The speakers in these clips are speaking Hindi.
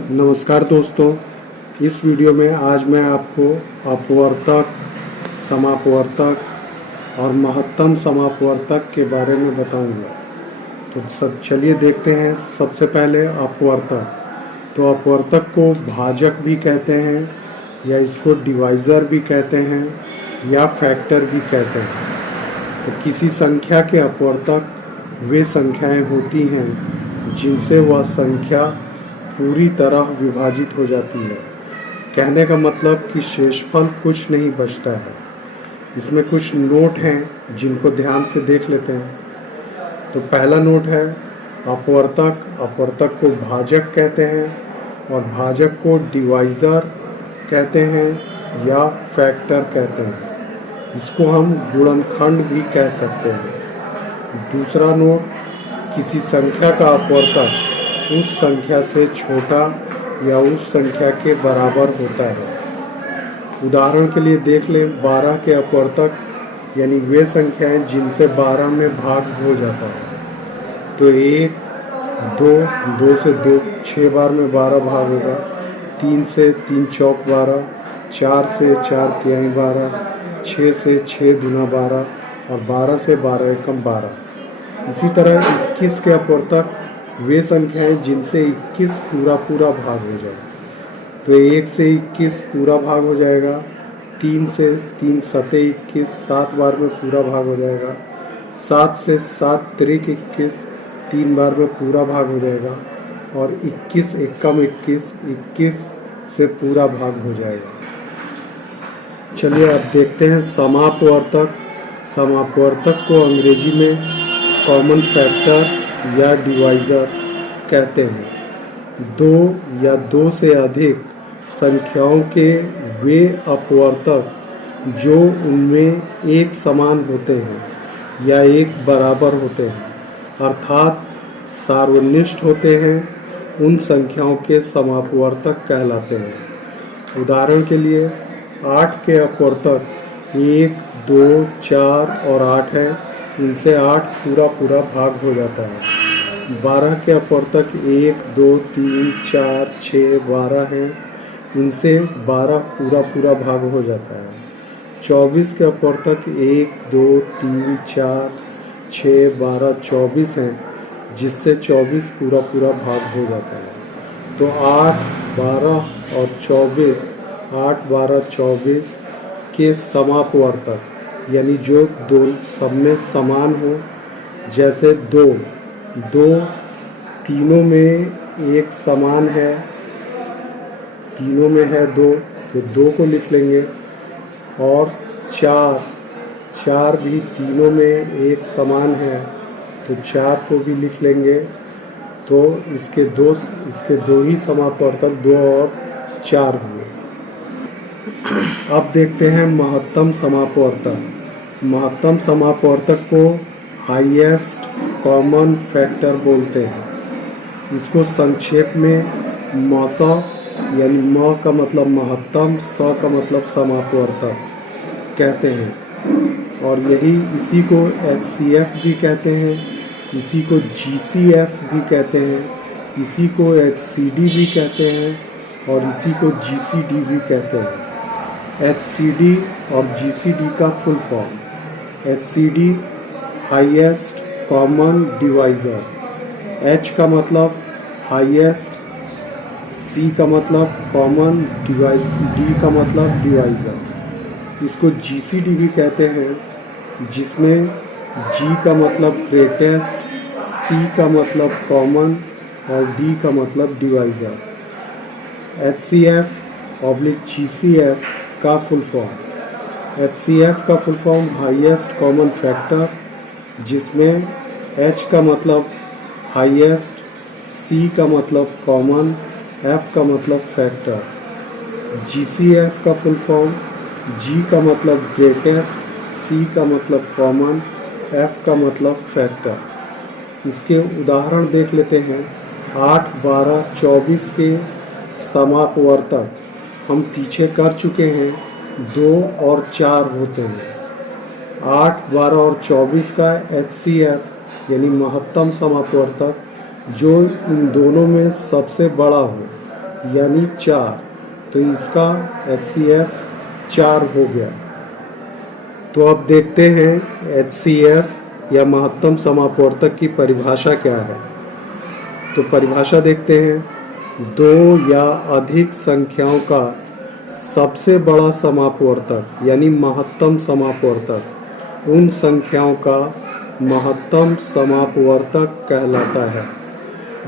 नमस्कार दोस्तों, इस वीडियो में आज मैं आपको अपवर्तक, समापवर्तक और महत्तम समापवर्तक के बारे में बताऊंगा। तो चलिए देखते हैं। सबसे पहले अपवर्तक। तो अपवर्तक को भाजक भी कहते हैं या इसको डिवाइज़र भी कहते हैं या फैक्टर भी कहते हैं। तो किसी संख्या के अपवर्तक वे संख्याएं होती हैं जिनसे वह संख्या पूरी तरह विभाजित हो जाती है। कहने का मतलब कि शेषफल कुछ नहीं बचता है। इसमें कुछ नोट हैं जिनको ध्यान से देख लेते हैं। तो पहला नोट है अपवर्तक। अपवर्तक को भाजक कहते हैं और भाजक को डिवाइज़र कहते हैं या फैक्टर कहते हैं। इसको हम गुणनखंड भी कह सकते हैं। दूसरा नोट, किसी संख्या का अपवर्तक उस संख्या से छोटा या उस संख्या के बराबर होता है। उदाहरण के लिए देख लें, 12 के अपवर्तक यानी वे संख्याएं जिनसे 12 में भाग हो जाता है। तो 1, 2, 2 से 2 6 बार में 12 भाग होगा, 3 से 3 चौक 12, 4 से 4 तिहाई 12, 6 से 6 दूना 12 और 12 से 12 एकम 12। इसी तरह 21 के अपवर्तक वे संख्याएं जिनसे 21 पूरा भाग हो जाए। तो 1 से 21 पूरा भाग हो जाएगा, 3 से 3 सते 21 7 बार में पूरा भाग हो जाएगा, 7 से 7 त्रिक 21 3 बार में पूरा भाग हो जाएगा और 21 एकम 21 21 से पूरा भाग हो जाएगा। चलिए अब देखते हैं समापवर्तक। समापवर्तक को अंग्रेजी में कॉमन फैक्टर या डिवाइज़र कहते हैं। 2 या 2 से अधिक संख्याओं के वे अपवर्तक जो उनमें एक समान होते हैं या एक बराबर होते हैं, अर्थात सार्वनिष्ठ होते हैं, उन संख्याओं के समापवर्तक कहलाते हैं। उदाहरण के लिए 8 के अपवर्तक 1, 2, 4 और 8 है। इनसे 8 पूरा भाग हो जाता है। 12 के अपवर्तक 1, 2, 3, 4, 6, 12 हैं। इनसे 12 पूरा भाग हो जाता है। 24 के अपवर्तक 1, 2, 3, 4, 6, 12, 24 हैं, जिससे 24 पूरा भाग हो जाता है। तो 8, 12 और 24, 8, 12, 24 के समापवर्तक यानी जो दो सब में समान हो, जैसे 2 तीनों में एक समान है, तीनों में है 2 तो 2 को लिख लेंगे। और 4 भी तीनों में एक समान है तो 4 को भी लिख लेंगे। तो इसके दो ही समापवर्तक 2 और 4 हुए। अब देखते हैं महत्तम समापवर्तक। महत्तम समापवर्तक को हाईएस्ट कॉमन फैक्टर बोलते हैं। इसको संक्षेप में मस यानी म का मतलब महत्तम, स का मतलब समापवर्तक कहते हैं। और इसी को HCF भी कहते हैं, इसी को GCF भी कहते हैं, इसी को HCD भी कहते हैं और इसी को GCD भी कहते हैं। HCD और GCD का full form. HCD highest common divisor. H का मतलब हाईएस्ट, C का मतलब कॉमन, D का मतलब डिवाइज़र। इसको GCD भी कहते हैं, जिसमें G का मतलब ग्रेटेस्ट, C का मतलब कॉमन और D का मतलब डिवाइज़र। HCF और GCF का फुल फॉर्म। HCF का full form highest common factor, जिसमें H का मतलब हाईएस्ट, C का मतलब कॉमन, F का मतलब फैक्टर। GCF का फुल फॉर्म G का मतलब ग्रेटेस्ट, C का मतलब कॉमन, F का मतलब फैक्टर। इसके उदाहरण देख लेते हैं। 8, 12, 24 के समापवर्तक हम पीछे कर चुके हैं, 2 और 4 होते हैं। 8, 12 और 24 का HCF यानी महत्तम समापवर्तक जो इन दोनों में सबसे बड़ा हो, यानी 4, तो इसका HCF 4 हो गया। तो अब देखते हैं HCF या महत्तम समापवर्तक की परिभाषा क्या है। तो परिभाषा देखते हैं, 2 या अधिक संख्याओं का सबसे बड़ा समापवर्तक यानी महत्तम समापवर्तक उन संख्याओं का महत्तम समापवर्तक कहलाता है।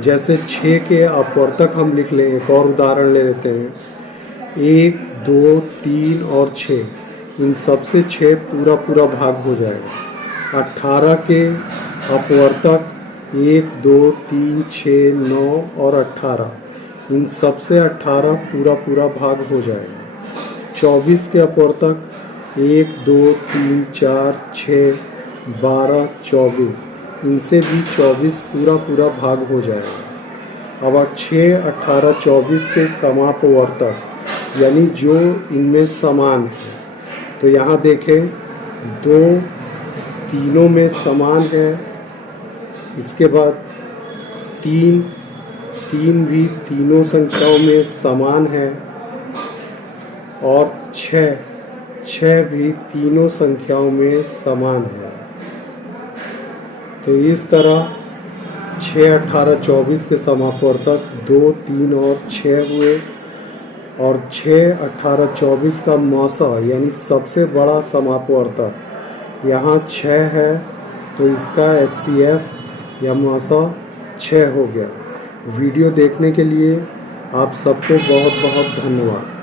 जैसे 6 के अपवर्तक हम लिख लें, एक और उदाहरण ले लेते हैं। 1, 2, 3 और 6, इन सबसे 6 पूरा पूरा भाग हो जाएगा। 18 के अपवर्तक 1, 2, 3, 6, 9 और 18, इन सबसे 18 पूरा पूरा भाग हो जाएगा। 24 के अपवर्तक 1, 2, 3, 4, 6, 12, 24, इनसे भी 24 पूरा पूरा भाग हो जाएगा। अब 6, 18, 24 के समापवर्तक यानी जो इनमें समान है, तो यहाँ देखें 2 तीनों में समान है। इसके बाद 3 भी तीनों संख्याओं में समान है और 6 भी तीनों संख्याओं में समान है। तो इस तरह 6, 18, 24 के समापवर्तक 2, 3 और 6 हुए और 6, 18, 24 का मौसा यानी सबसे बड़ा समापवर्तक यहाँ 6 है, तो इसका HCF या मौसा 6 हो गया। वीडियो देखने के लिए आप सबको बहुत बहुत धन्यवाद।